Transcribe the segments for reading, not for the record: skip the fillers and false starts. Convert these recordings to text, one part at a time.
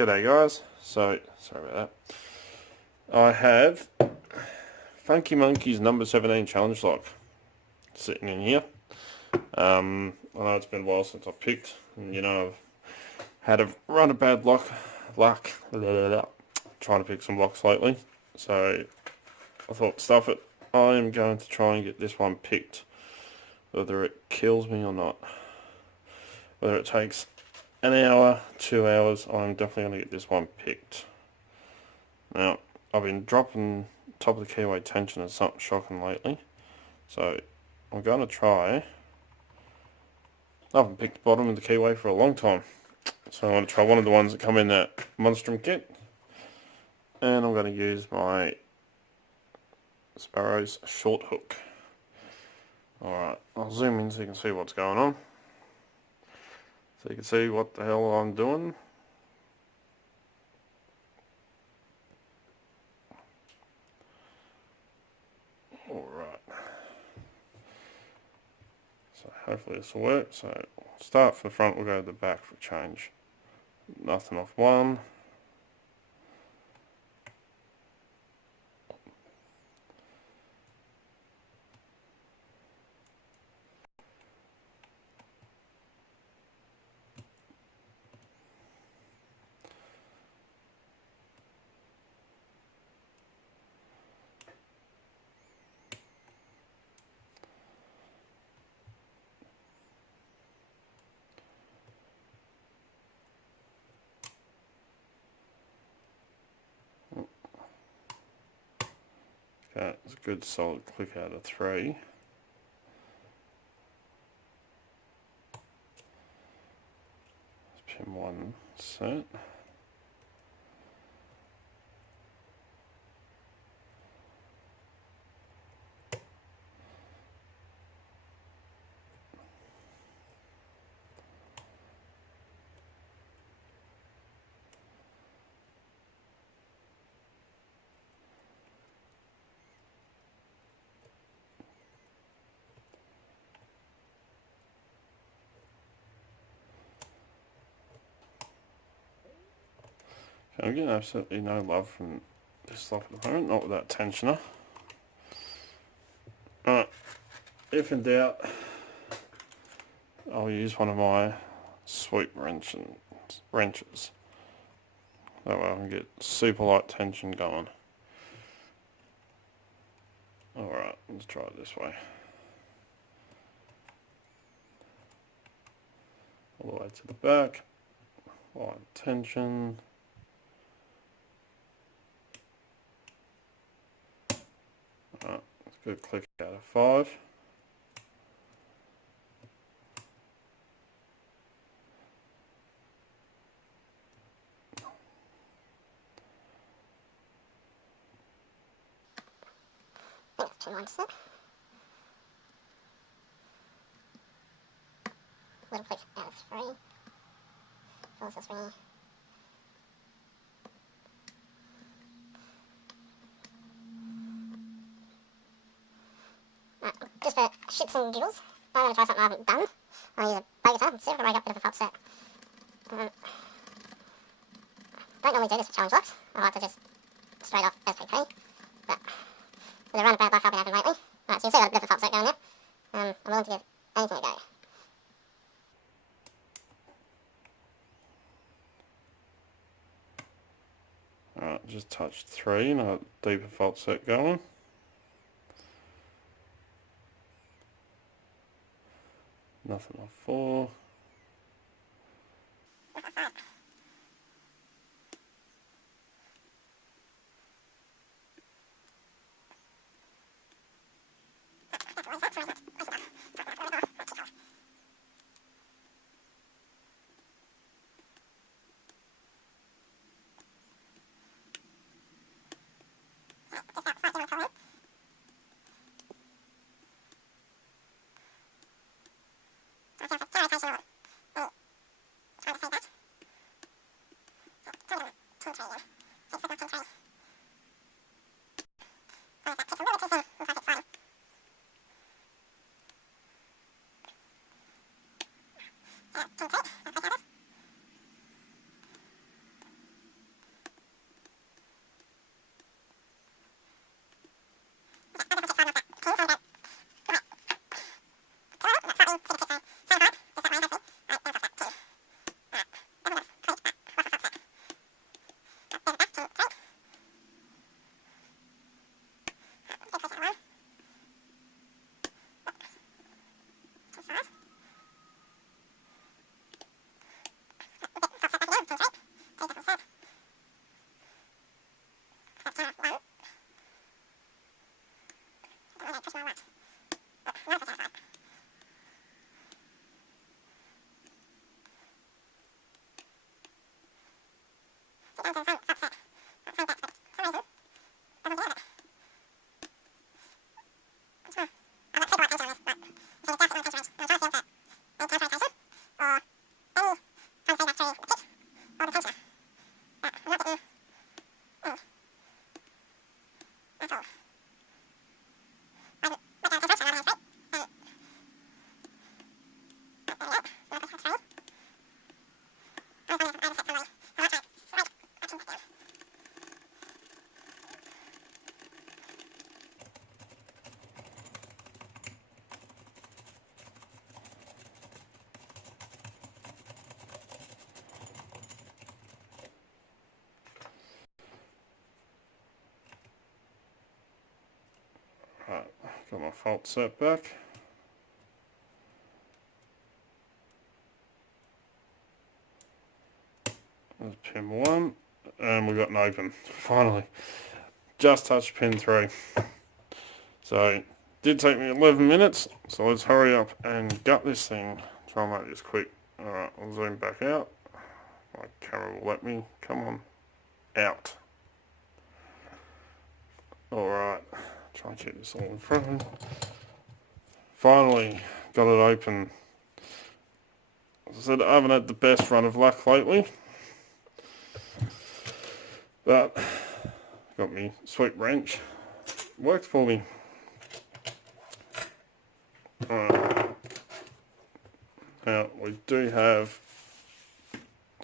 G'day guys, sorry about that. I have FunKey MonKeys number 17 challenge lock sitting in here. I know it's been a while since I've picked, and I've had a run of bad luck trying to pick some locks lately, so I thought stuff it, I am going to try and get this one picked, whether it kills me or not, whether it takes an hour, 2 hours, I'm definitely going to get this one picked. Now, I've been dropping top of the keyway tension as something shocking lately, so I'm going to try. I haven't picked the bottom of the keyway for a long time, so I'm going to try one of the ones that come in that Monstrum kit, and I'm going to use my Sparrow's short hook. Alright, I'll zoom in so you can see what's going on. So you can see what the hell I'm doing. Alright. So hopefully this will work. So we'll start from the front, we'll go to the back for a change. Nothing off one. Okay, it's a good solid click out of 3. Pin 1 set. I'm getting absolutely no love from this lock at the moment, not with that tensioner. Alright, if in doubt, I'll use one of my sweep wrenches. That way I can get super light tension going. Alright, let's try it this way. All the way to the back, light tension. Alright, it's a good click out of 5. Pin 1 set. Little click out of 3. Falls to 3. Right, just for shits and giggles, I'm going to try something I haven't done. I'll use a bow guitar and see if I can make up a bit of a felt set. Don't normally do this for challenge locks. I like to just straight off SPP, but with a run of bad luck I've been having lately. Right, so you can see I've got a bit of a felt set going there. I'm willing to give anything a go. Alright, just touched 3 and a deeper fault set going. Nothing off 4. Right, got my fault set back. There's pin 1, and we got an open. Finally, just touched pin 3. So, did take me 11 minutes, so let's hurry up and gut this thing. Try and make this quick. Alright, I'll zoom back out. My camera will let me. Come on. Out. Alright, try and keep this all in front. Finally, got it open. As I said, I haven't had the best run of luck lately. But, got me sweet wrench. Worked for me. Now, we do have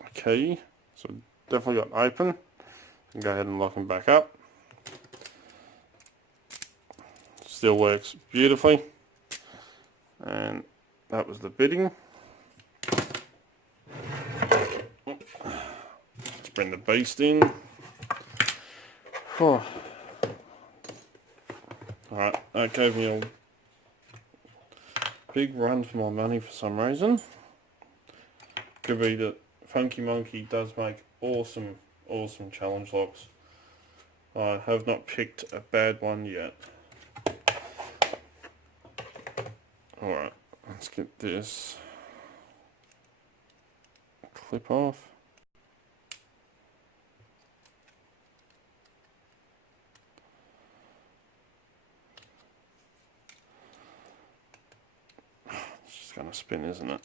a key, so definitely got open. Can go ahead and lock them back up. Still works beautifully. And that was the bitting. Let's bring the beast in. Oh. Alright, that gave me a big run for my money for some reason. Could be that FunKey MonKey does make awesome challenge locks. I have not picked a bad one yet. Alright, let's get this clip off. It's just going to spin, isn't it?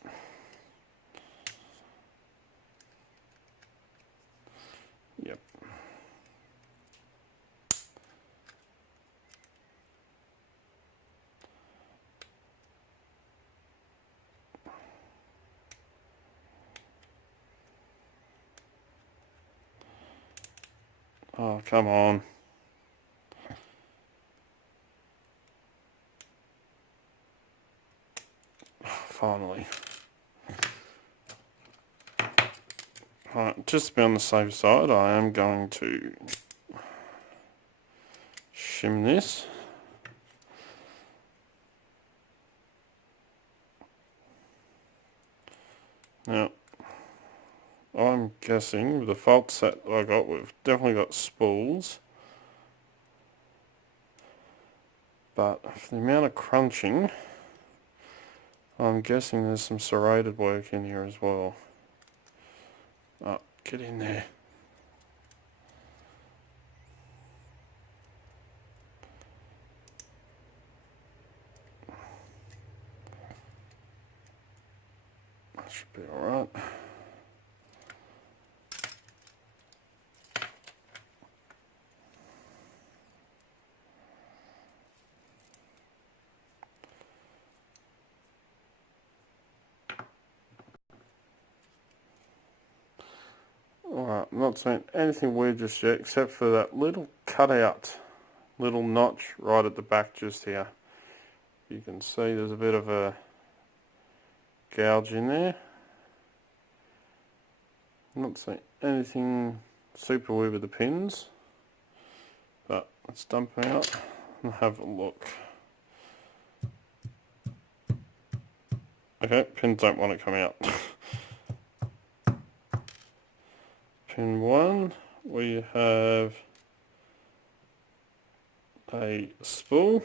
Yep. Oh, come on. Finally. Alright, just to be on the safe side, I am going to shim this. Now, I'm guessing with the fault set I got, we've definitely got spools. But for the amount of crunching, I'm guessing there's some serrated work in here as well. Oh, get in there. That should be alright. Alright, I'm not seeing anything weird just yet, except for that little cutout, little notch right at the back just here. You can see there's a bit of a gouge in there. I'm not seeing anything super weird with the pins, but let's dump them out and have a look. Okay, pins don't want to come out. Pin 1, we have a spool.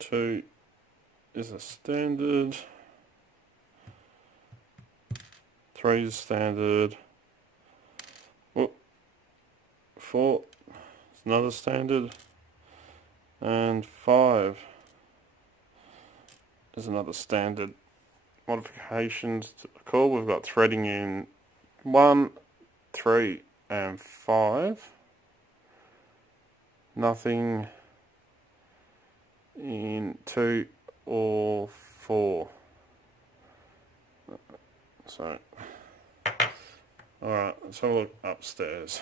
2 is a standard. 3 is standard. Whoop. 4 is another standard. And 5 is another standard. Modifications to the core, we've got threading in 1, 3 and 5. Nothing in 2 or 4. So, alright, let's have a look upstairs.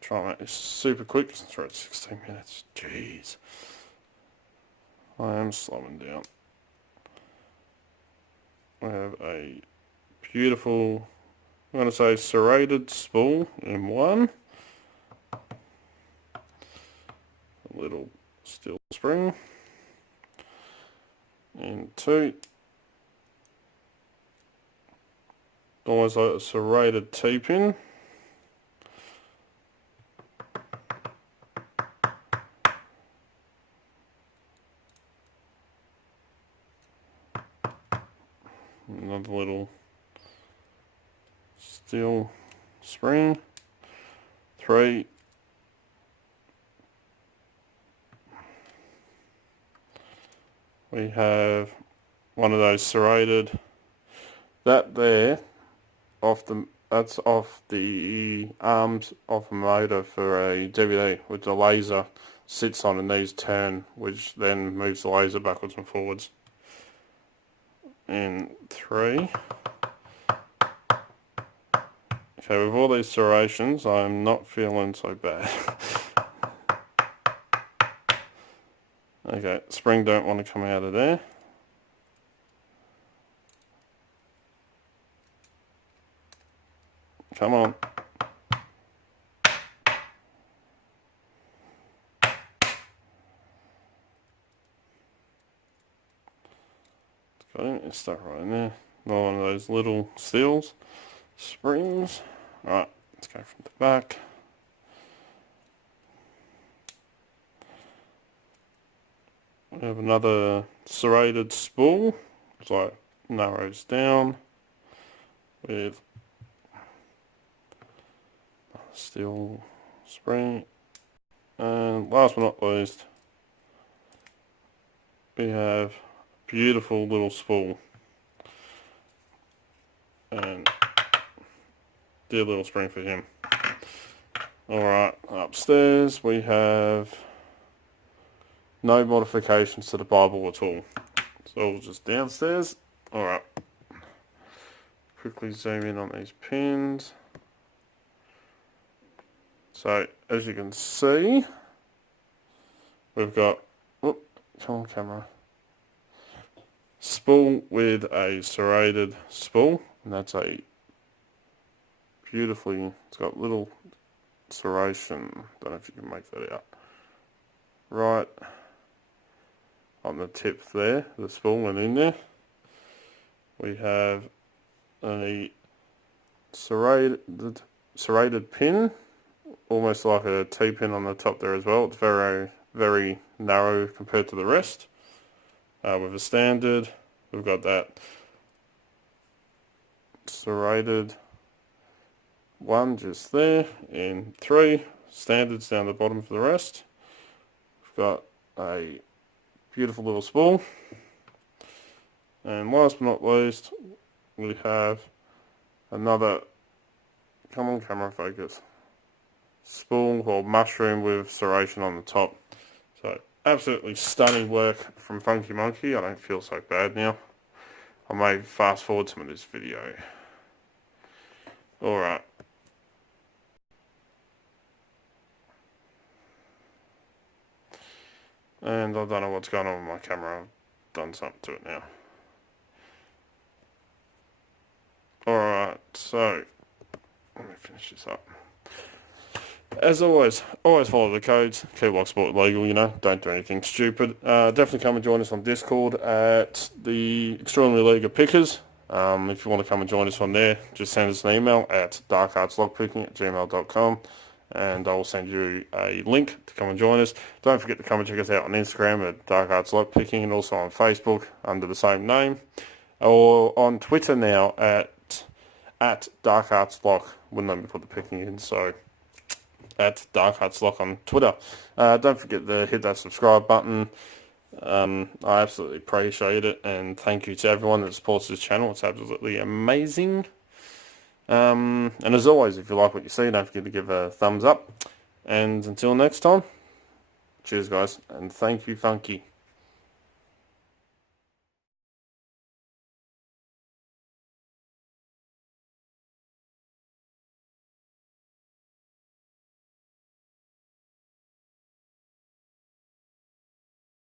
Try and make this super quick since we're at 16 minutes. Jeez. I am slowing down. We have a beautiful, I'm going to say serrated spool in 1. A little steel spring in 2. Almost like a serrated T-pin. Another little steel spring. 3. We have one of those serrated. That there, that's off the arms of a motor for a DVD, which the laser sits on and these turn, which then moves the laser backwards and forwards. In 3. Okay, with all these serrations, I'm not feeling so bad. Okay, spring don't want to come out of there. Come on. Got it, it's stuck right in there. Another one of those little seals, springs. Alright, let's go from the back. We have another serrated spool, so it narrows down with steel spring. And last but not least, we have beautiful little spool and dear little spring for him. Alright, upstairs we have no modifications to the Bible at all. It's all just downstairs. Alright, quickly zoom in on these pins. So as you can see, we've got, come on camera, spool with a serrated spool, and that's a beautifully, it's got little serration, don't know if you can make that out, right on the tip there, the spool went in there. We have a serrated pin, almost like a T-pin on the top there as well. It's very, very narrow compared to the rest. With a standard, we've got that serrated one just there. In 3, standards down the bottom for the rest. We've got a beautiful little spool. And last but not least, we have another, come on camera focus, spool or mushroom with serration on the top. So absolutely stunning work from FunKey MonKey. I don't feel so bad now. I may fast forward some of this video. Alright. And I don't know what's going on with my camera. I've done something to it now. Alright, so let me finish this up. As always follow the codes. Keep locksport legal, you know. Don't do anything stupid. Definitely come and join us on Discord at the Extraordinary League of Pickers. If you want to come and join us on there, just send us an email at darkartslockpicking@gmail.com and I will send you a link to come and join us. Don't forget to come and check us out on Instagram at darkartslockpicking and also on Facebook under the same name. Or on Twitter now at at Dark Arts Lock. Wouldn't let me put the picking in, so at Dark Arts Lock on Twitter. Don't forget to hit that subscribe button. I absolutely appreciate it, and thank you to everyone that supports this channel. It's absolutely amazing. And as always, if you like what you see, don't forget to give a thumbs up. And until next time, cheers guys, and thank you, FunKey.